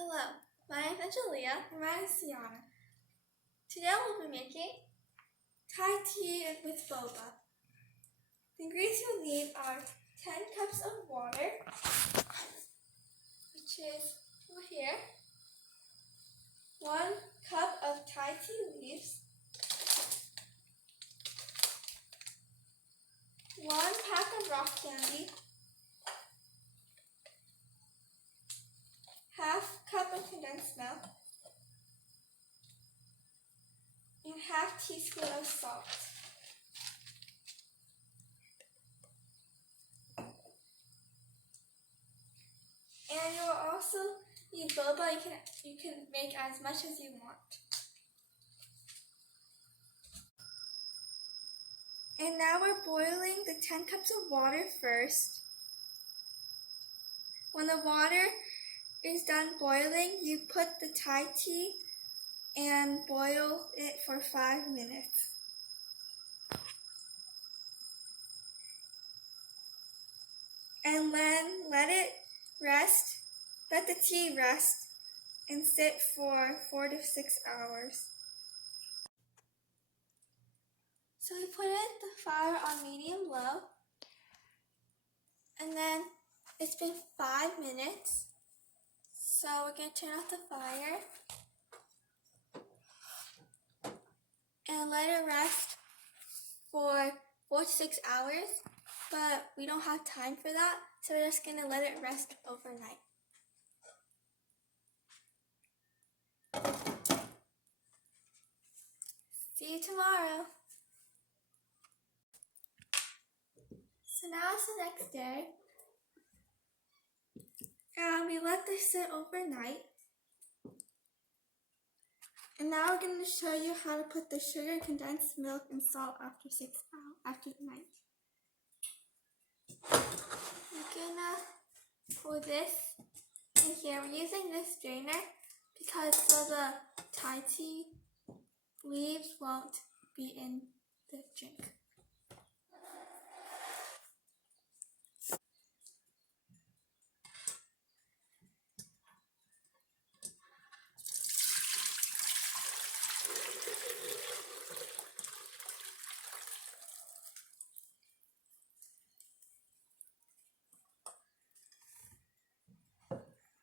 Hello, my name is Angelia and my name is Sienna. Today we'll be making Thai tea with boba. The ingredients you'll need are 10 cups of water, which is over here, 1 cup of Thai tea leaves, 1 pack of rock candy, half cup of condensed milk, and half teaspoon of salt. And you will also need boba. You can make as much as you want. And now we're boiling the 10 cups of water first. When the water is done boiling, you put the Thai tea and boil it for 5 minutes. And then let the tea rest and sit for 4 to 6 hours. So we put the fire on medium low, and then it's been 5 minutes. So we're going to turn off the fire and let it rest for 4 to 6 hours, but we don't have time for that, so we're just going to let it rest overnight. See you tomorrow. So now it's the next day, and we let this sit overnight. And now we're going to show you how to put the sugar, condensed milk, and salt after the night. We're gonna pour this in here. We're using this strainer because so the Thai tea leaves won't be in the drink.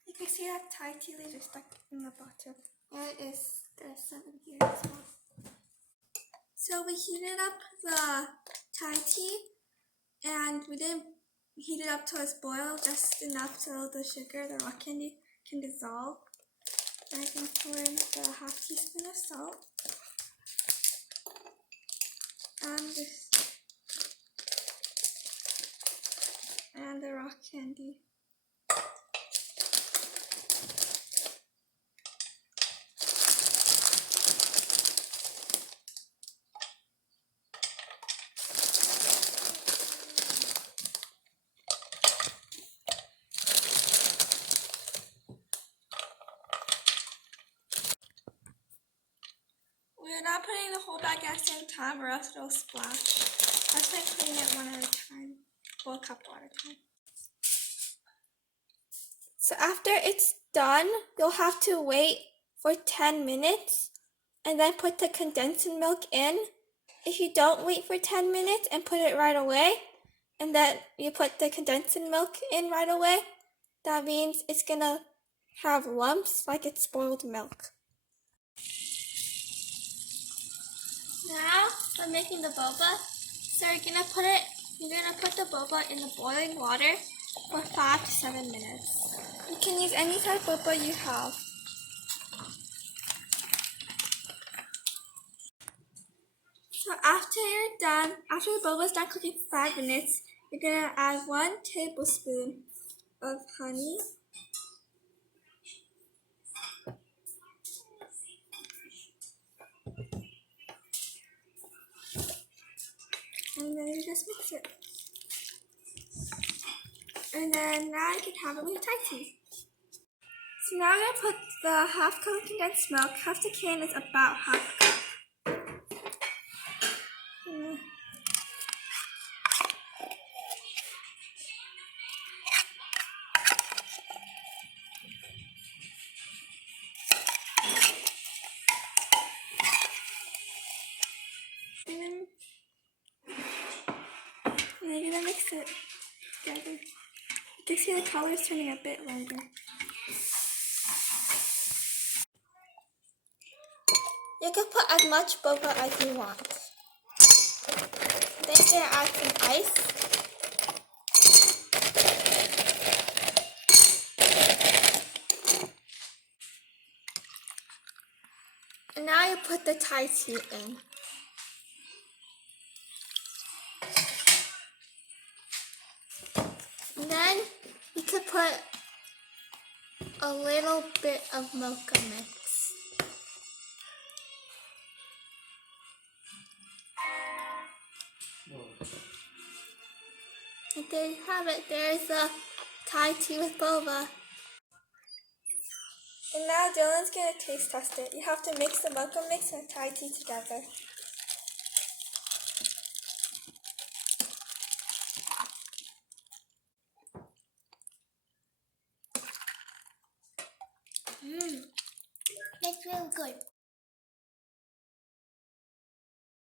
You can see that Thai tea leaves are stuck in the bottom. There's some in here as well. So we heated up the Thai tea, and we didn't heat it up till it's boiled, just enough so the sugar, the rock candy, can dissolve. And I can pour in the half teaspoon of salt and the rock candy. We're not putting the whole bag at the same time or else it'll splash. That's why I'm putting it one at a time, well, a couple at a time. So after it's done, you'll have to wait for 10 minutes and then put the condensed milk in. If you don't wait for 10 minutes and put it right away, and then you put the condensed milk in right away, that means it's gonna have lumps like it's spoiled milk. Now we're making the boba. So you're gonna put the boba in the boiling water for 5 to 7 minutes. You can use any type of boba you have. So after the boba is done cooking for 5 minutes, you're gonna add 1 tablespoon of honey. And then you just mix it. And then now you can have it with your Thai tea. So now I'm going to put the half cup of condensed milk. Half the can is about half cup. you're gonna mix it together. You can see the color's turning a bit lighter. You can put as much boba as you want. Then you're gonna add some ice. And now you put the Thai tea in. And then you could put a little bit of mocha mix. And there you have it. There's the Thai tea with boba. And now Dylan's going to taste test it. You have to mix the mocha mix and Thai tea together. That's really good.